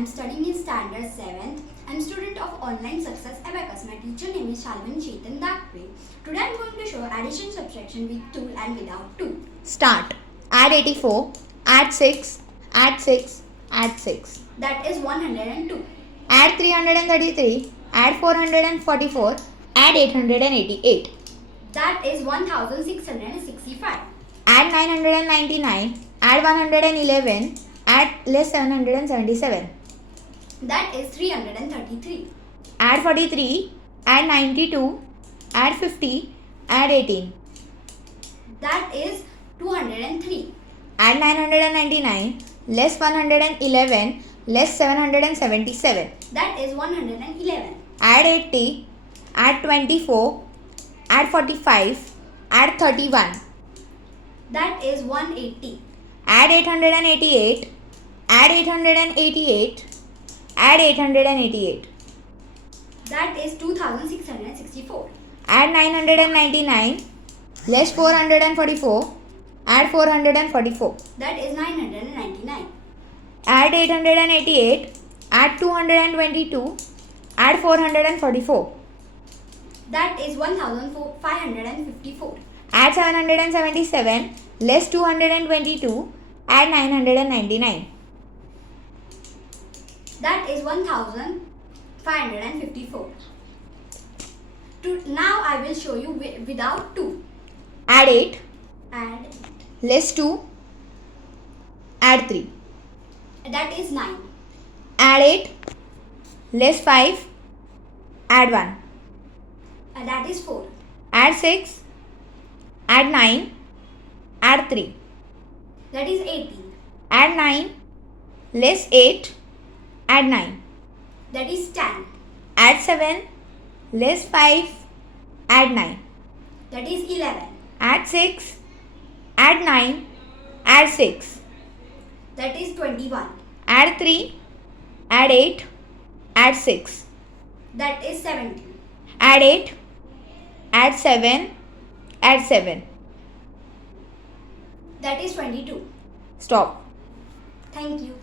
I'm studying in standard 7th. I'm student of online success Abacus. My teacher name is Chetan, Dakave. Today I'm going to show addition, subtraction with tool and without tool. Start. Add 84, add 6, add 6, add 6. That is 102. Add 333, add 444, add 888. That is 1665. Add 999, add 111, add less 777. That is 333. Add 43, add 92, add 50, add 18. That is 203. Add 999, less 111, less 777. That is 111. Add 80, add 24, add 45, add 31. That is 180. Add 888, add 888, add 888. That is 2664. Add 999, less 444, add 444. That is 999. Add 888, add 222, add 444. That is 1554. Add 777, less 222, add 999. That is 1554. Now I will show you without 2. Add 8, Add. less 2, add 3. That is 9. Add 8, less 5, add 1. That is 4. Add 6, add 9, add 3. That is 18. Add 9, less 8, add 9. That is 10. Add 7, less 5, add 9. That is 11. Add 6, add 9, add 6. That is 21. Add 3, add 8, add 6. That is 17. Add 8, add 7, add 7. That is 22. Stop. Thank you.